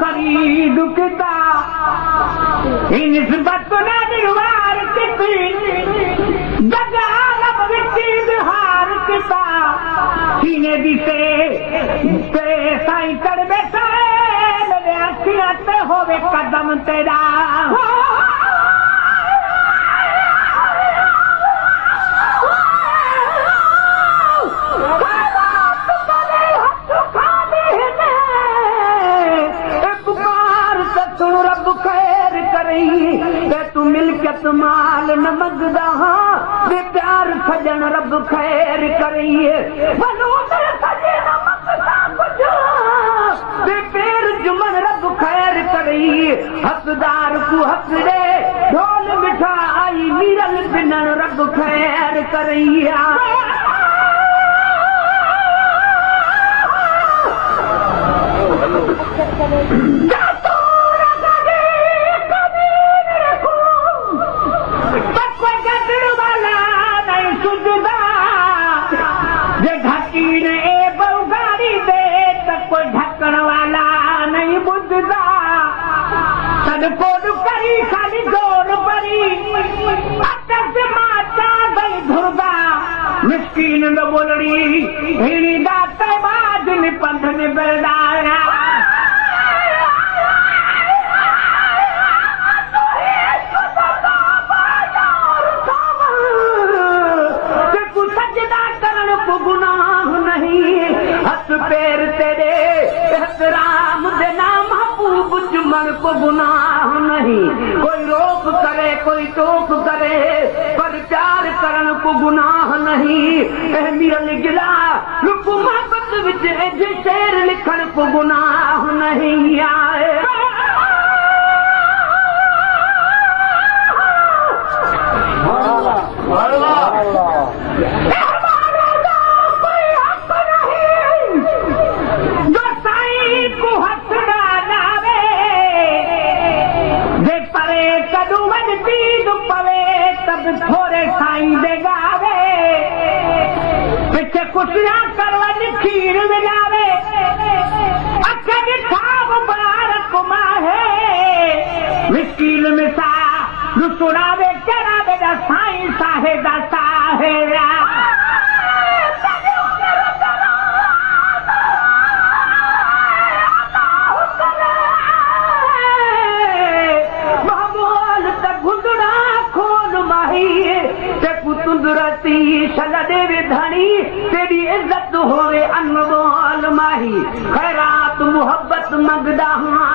खरीद किता निस्बत न दीवार किती जगाल विची बिहार किता सीने दिसे ते साईं चढ़ बैठा मेरे अखियां ते होवे कदम तेरा तू मिल्कियत माल न मंगदा बे प्यार सजन रब खैर करिए बे पेर जुमन रब खैर करिए हकदार को हक दे ढोल मिठा आई मीरल बिनन रब खैर करिए करी खाली जोर परी माता दई धुरदा मिस्कीन न बोलड़ी हिड़ी दाते बाज नि पंथ नि बेदारा तेकू सजदा करण को गुनाह नहीं हथ पैर तेरे एहतराम दे नाम महबूब जुमन को गुनाह नहीं कोई रोक करे कोई टोक करे पर प्यार करण को गुनाह नहीं मिरल गिला लुक मोहब्बत विच जे शेर लिखण को गुनाह नहीं आए थोड़े साईं दे गावे पिछे कुटियां करवन खीर विझावे अख ॾिठा मुबारक माहे मिस्कीन मिसा सुनावे कहिड़ा बेटा साईं साहिब साहेरा तुंदरती सल देवी धनी तेरी इज्जत होवे अनमोल माही खैरात मोहब्बत मंगदा हुआ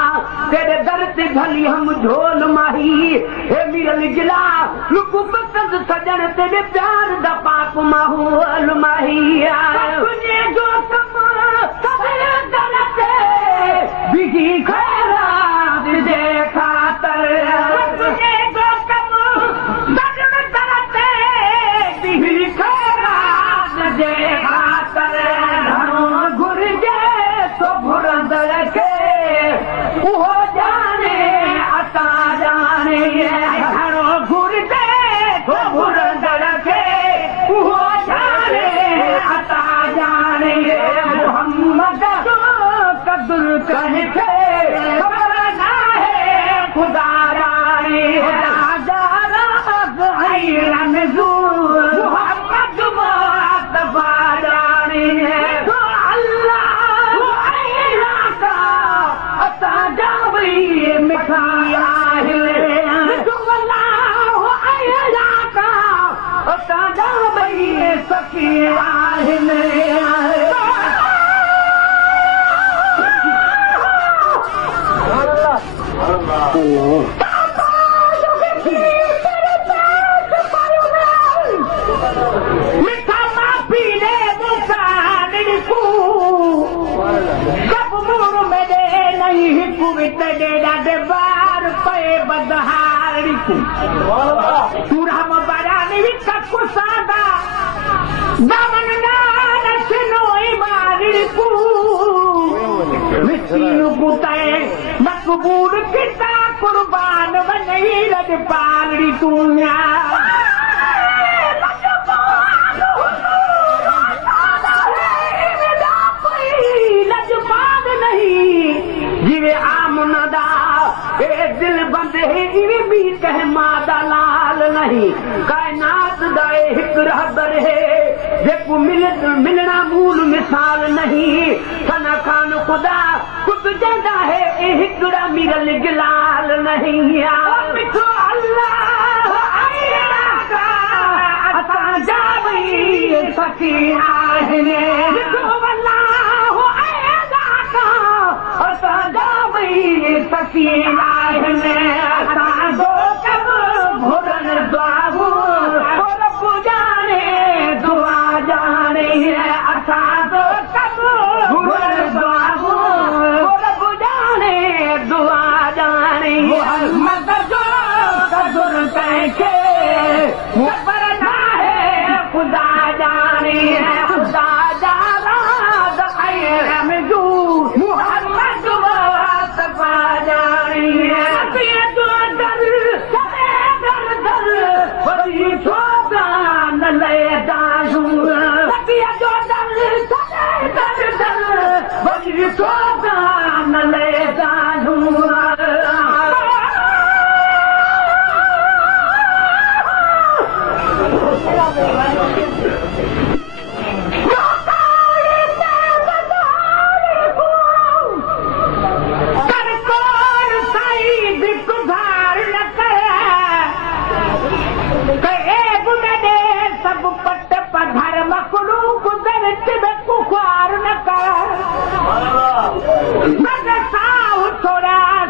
तेरे दर ते भली हम झोल माही ए मिरल गिला लुकु पसंद सजन तेरे प्यार दा पाक माहौल माही तुझे जो कम सबे गलते बिगी खैरात दे खातर तुझे जो कम जे खातर घणो घुर्जे तो घुरंदड़ खे उहो जाने असां जाने घणो घुर्जे तो घुरंदड़ खे उहो जाने असां जाने मोहम्मद कदुर कनि खे ख़बर नाहे ख़ुदा राणे राजा राज़ ऐं रमज़ूर मोहम्मद अल्लाह भई सखी आहिनि मिठा मां पीले सब मुंह में दे नहीं हिकु विच ॾे बार पए बदहारी तुरम बरानी ककु सादा दामन नान सिनोई मारी कु मिस्कीन पुतए मकबूल किता कुर्बान वनई रज पालड़ी तुया जिवे आम नदा ए दिल बंदे इवे भी कह मादा लाल नहीं कायनात दाए हिक रहबर है जेको मिलना मूल मिसाल नहीं सना खान खुदा खुद जंदा है ए हिकड़ा मिरल गिलाल नहीं मिठो अल्लाह अता जावई सखी आहिने मिठो अल्लाह सखी आहिनि असां दो कब घुरन दुआहू रब जाने दुआ जाने असां दो कब घुरन दुआहू रब जाने दुआ जाने मोहम्मद जो कदुर कंहिंखे ख़बर नाहे ख़ुदा जाने ख़ुदा जा राज ऐं रहमजू मोहम्मद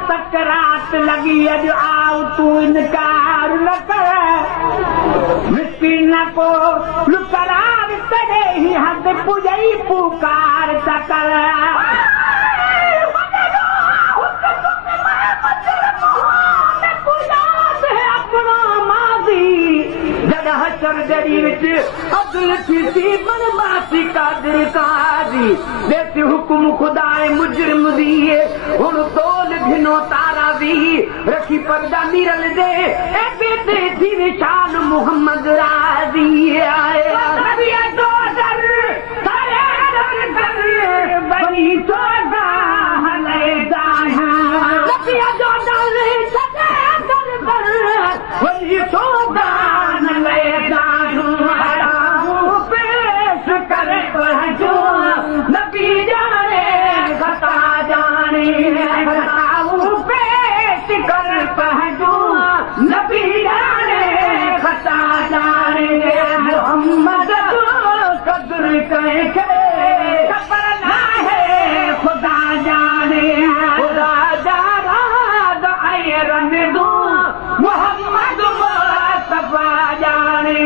सकरात लगी अॼु आओ तूं इनकार न कर मिस्कीन को लुकरार तॾे ही हद पुॼई पुकार त कर सर्जरी विच अब्दुल थी मनमासी कादिर काजी देसी हुकुम खुदाए मुजरिम दिए हुन तोल घिनो तारा दी रखी पर्दा मीरल दे ए बेटे थी निशान मोहम्मद राजी आए नबिया तो दर सारे दर बनी सोदा हले जाहा नबिया जो दर सदा दर बनी सोदा नबी जाने घटा जाने पेश कर पहजू नबी जाने घटा जाने मोहम्मद कदर कंहिंखे ख़बर नाहे ख़ुदा जाने ख़ुदा जा राज ऐं रंगदू मोहम्मद मुस्तफा जाने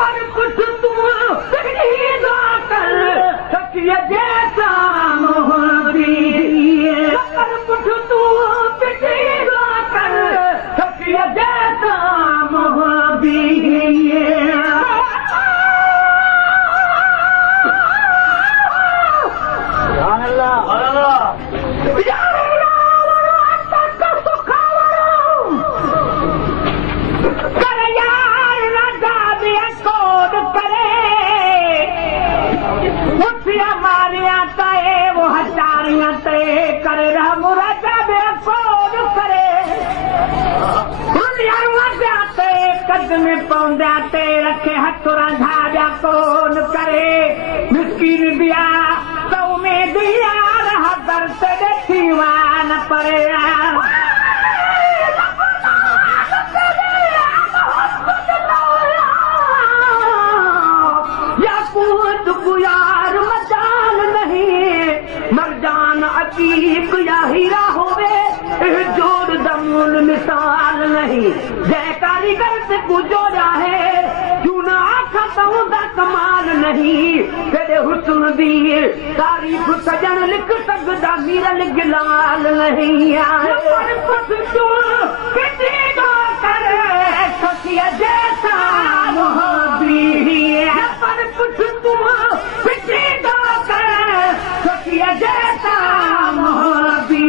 पर कुछ तूं जैसा मोहब्बी कर कुछ तू पिटेगा कर सखिया जैसा मोहब्बी मारिया तय वो हजारियां तय करे मुरादा बेकोर करे जाते कदम पौंदा ते रखे हथ रंधा कोन करे मिस्कीन दिया तो में दिया रहा दर्द देखी वान परे हकीक या हीरा होवे जोड़ दमूल मिसाल नहीं जय कारीगर से गुजोरा है क्यों ना आखा दा कमाल नहीं तेरे हुस्न दी तारीफ सजन लिख सकदा मीरल गिलाल नहीं आए पर तू किसी का करे सखिया जैसा मोहब्बी पर कुछ तू किसी का करे सखिया जैसा मोहब्बी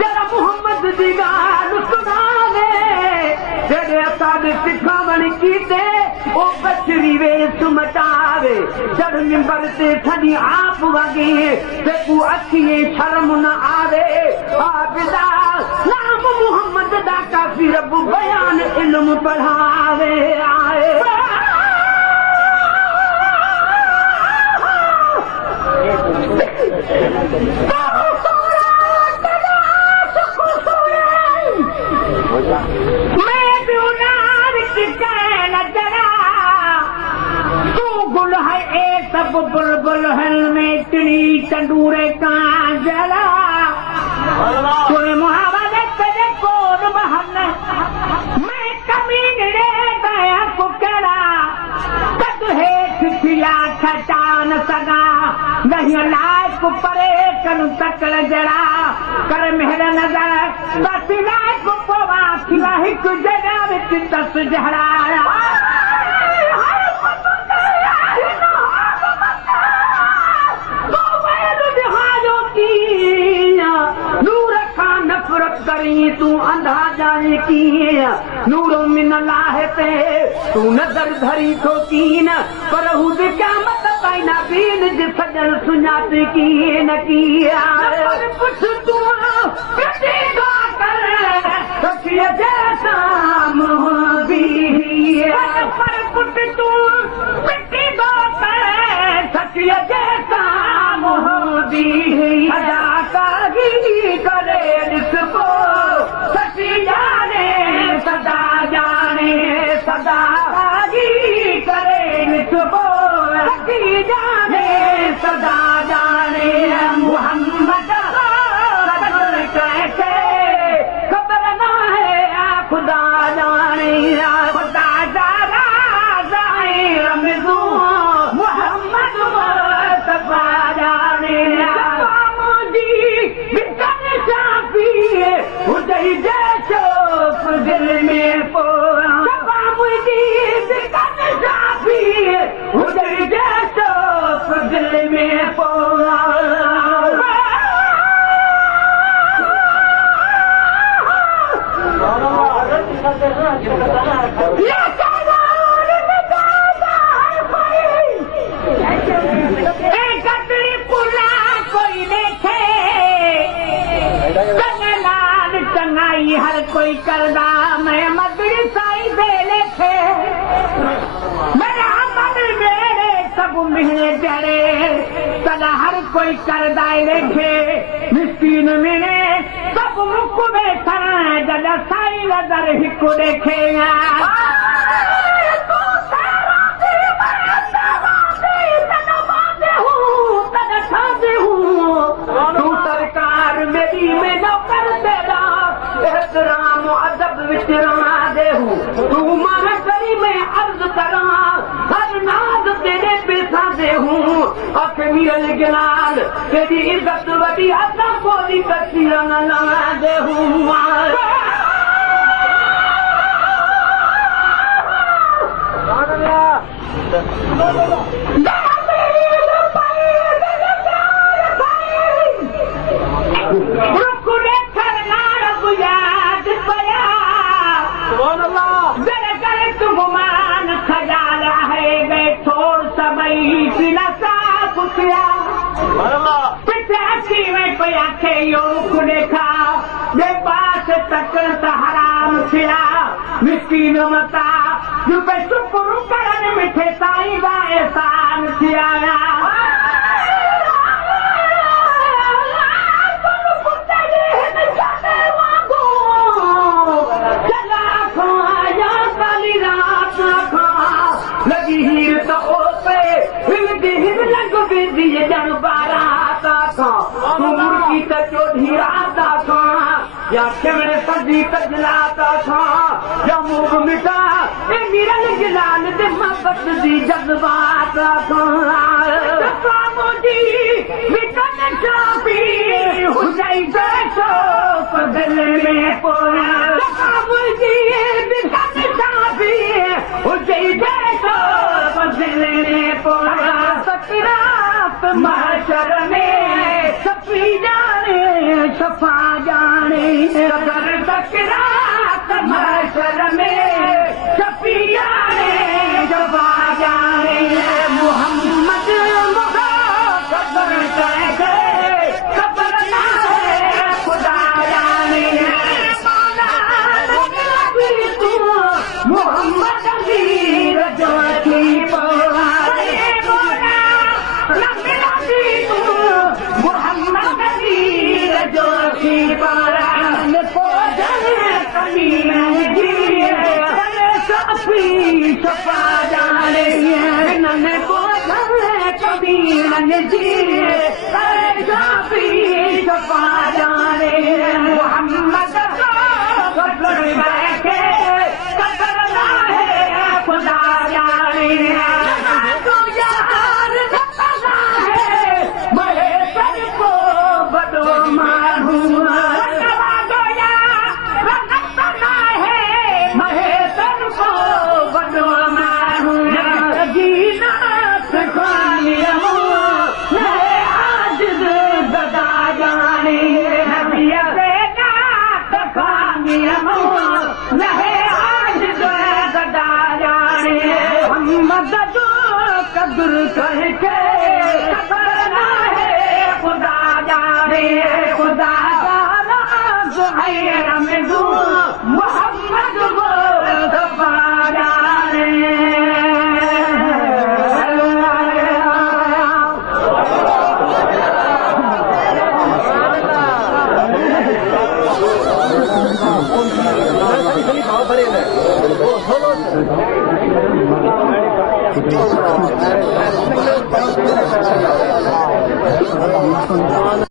जरा मोहम्मद दी गाल सुना दे तेरे साद सिखावण कीते ओ बचरी वेस मटावे चढ़ मिंबर ते थनी आप वगे ते तू अखिए शर्म न आवे आबिदा नाम मोहम्मद दा काफी रब बयान इल्म पढ़ावे आए मैं दुनार की कहना जरा तू गुल है ए सब बुलबुल हल में चिड़ी तंदूरे का जला तुझे मुहावरत तेरे कोन बहन मैं कमीन रे गया कुकरा तद है खिया छटान सगा नहीं लायक परे कनु तकल जड़ा कर मेहर नजर बस लायक पोवा खिला हिक जगह विच तस जहराया नूर खां नफरत करी तू अंधा जाने की नूरो मिन लाहे ते तू नजर धरी थो कीन पर हुज क्या मत पाइना बीन जे सजन सुञाते की न किया पर कुछ तू किसी का कर सखिया जैसा मोहब्बी पर कुछ तू किसी का कर सखिया जैसा मोहब्बी अदा कागी करे जिसको सची जाने सदा कागी करे जिसको सची जाने सदा जाने मोहम्मद कैसे खबर ना है खुदा जाने खुदा जाना जाए रमजू मोहम्मद मुस्तफा जाने उदय जैसो दिल में पोया उदय जैसो दिल में पोया कोई देखे चंगाई हर कोई करदा मैं मदरी साई दे लेखे मेरा मन मेरे सब मिलने तेरे सदा हर कोई करदा लेखे मिस्कीन मिले सब मुख में सरा जदा साई नजर हिको देखे तू सरकार मेरी में नौकर तेरा एहतराम अदब विचरा दे हूँ तू माना करी मैं अर्ज करा हर नाज तेरे पैसा दे हूँ अखमील गिलाल तेरी इज्जत वडी अदब बोली कसी लगा दे हूँ हराम थिया मिस्कीन मता जो पे शुक्र करन मिठे साईं दा एहसान थिया लगी हीर आता था या खेवड़े सदी कजलाता था या मुंह मिटा ए निरल जलाल दे मोहब्बत दी जज्बात था मुझी विकन चापी हुजई बैठो पगल में पोया मुझी विकन चापी हुजई बैठो पगल में पोया सकरात महशर में सफी जाने सफा जाने अगर सकरात महशर में सफी जाने सफा जाने मोहम्मद खबर कैसे खबर ना है खुदा जाने तू मोहम्मद वीर जो थी मोहम्मद वीर जो थी छपा जाने नन कभी नन जी छपा जाने मोहम्मद बैठे कतरना है खुदा जाने तो यार है महेश्वर को बदो मारू महेश्वर को बदो मारू जीना आज गदा जाने आज गदा जाने मोहम्मद जो कदर करके करना है खुदा जाने खुदा में दू मोहम्मद वो दफा जाने Thank you.